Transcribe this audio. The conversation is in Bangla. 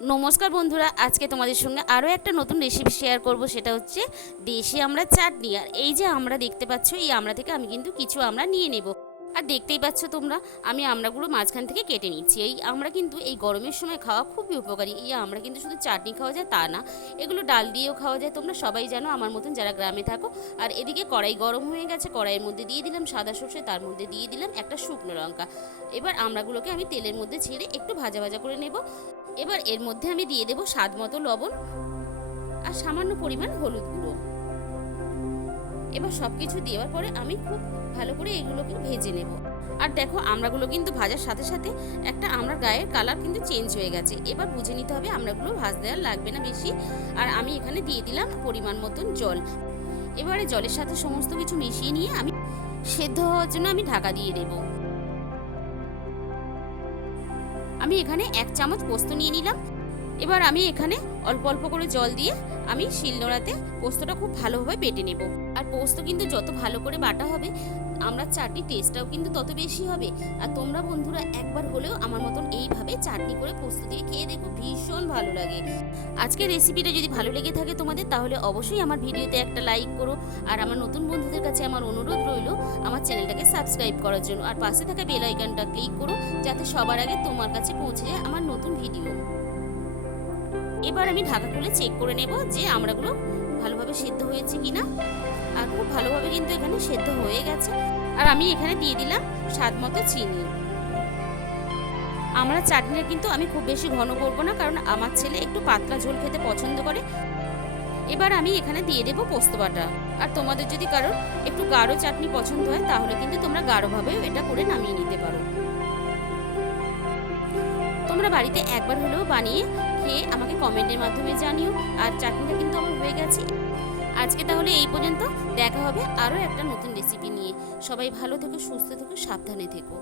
নমস্কার বন্ধুরা, আজকে তোমাদের সঙ্গে আরও একটা নতুন রেসিপি শেয়ার করব। সেটা হচ্ছে দেশি আমড়ার চাটনি। আর এই যে আমড়া দেখতে পাচ্ছ, এই আমড়া থেকে আমি কিন্তু কিছু আমড়া নিয়ে নেব। আর দেখতেই পাচ্ছ তোমরা, আমি আমড়াগুলো মাঝখান থেকে কেটে নিচ্ছি। এই আমড়া কিন্তু এই গরমের সময় খাওয়া খুবই উপকারী। এই আমড়া কিন্তু শুধু চাটনি খাওয়া যায় তা না, এগুলো ডাল দিয়েও খাওয়া যায়। তোমরা সবাই জানো আমার মতন যারা গ্রামে থাকো। আর এদিকে কড়াই গরম হয়ে গেছে, কড়াইয়ের মধ্যে দিয়ে দিলাম সাদা সর্ষে, তার মধ্যে দিয়ে দিলাম একটা শুকনো লঙ্কা। এবার আমড়াগুলোকে আমি তেলের মধ্যে ছেড়ে একটু ভাজা ভাজা করে নেব। এবার এর মধ্যে আমি দিয়ে দেব স্বাদ মতো লবণ আর সামান্য পরিমাণ হলুদ গুঁড়ো। এবার সব কিছু দেওয়ার পরে আমি খুব ভালো করে এগুলোকে ভেজে নেব। আর দেখো, আমড়াগুলো কিন্তু ভাজার সাথে সাথে একটা আমড়ার গায়ের কালার কিন্তু চেঞ্জ হয়ে গেছে। এবার বুঝে নিতে হবে আমড়াগুলো ভাজতে আর লাগবে না বেশি। আর আমি এখানে দিয়ে দিলাম পরিমাণ মতন জল। এবারে জলের সাথে সমস্ত কিছু মিশিয়ে নিয়ে আমি সেদ্ধ হওয়ার জন্য আমি ঢাকা দিয়ে দেবো। আমি এখানে 1 চামচ পোস্ত নিয়ে নিলাম। এবার আমি এখানে অল্প অল্প করে জল দিয়ে আমি শিলনোড়াতে পোস্তটা খুব ভালোভাবে বেটে নেব। আর পোস্ত কিন্তু যত ভালো করে বাটা হবে, আমরা চাটনি টেস্টটাও কিন্তু তত বেশি হবে। আর তোমরা বন্ধুরা একবার হলেও আমার মতন এইভাবে চাটনি করে পোস্ত দিয়ে খেয়ে দেখো, ভীষণ ভালো লাগে। আজকের রেসিপিটা যদি ভালো লেগে থাকে তোমাদের, তাহলে অবশ্যই আমার ভিডিওতে একটা লাইক করো। আর আমার নতুন বন্ধুদের কাছে আমার অনুরোধ রইল আমার চ্যানেলটাকে সাবস্ক্রাইব করার জন্য। আর পাশে থাকা বেল আইকনটা ক্লিক করো, যাতে সবার আগে তোমার কাছে পৌঁছে যায় আমার নতুন ভিডিও। এবার আমি ঢাকা খুলে চেক করে নেব যে আমড়াগুলো ভালোভাবে সেদ্ধ হয়েছে কিনা। আর খুব ভালোভাবে কিন্তু এখানে সেদ্ধ হয়ে গেছে। আর আমি এখানে দিয়ে দিলাম স্বাদ মতো চিনি। আমড়ার চাটনিটা কিন্তু আমি খুব বেশি ঘন করব না, কারণ আমার ছেলে একটু পাতলা ঝোল খেতে পছন্দ করে। এবার আমি এখানে দিয়ে দেবো পোস্ত বাটা। আর তোমাদের যদি কারোর একটু গাঢ় চাটনি পছন্দ হয়, তাহলে কিন্তু তোমরা গাঢ়ভাবেও এটা করে নামিয়ে নিতে পারো। তোমরা বাড়িতে একবার হলেও বানিয়ে খেয়ে আমাকে কমেন্টের মাধ্যমে জানিও। আর চাটনিটা কিন্তু আমার হয়ে গেছে। আজকে তাহলে এই পর্যন্ত, দেখা হবে আরও একটা নতুন রেসিপি নিয়ে। সবাই ভালো থেকো, সুস্থ থেকো, সাবধানে থেকো।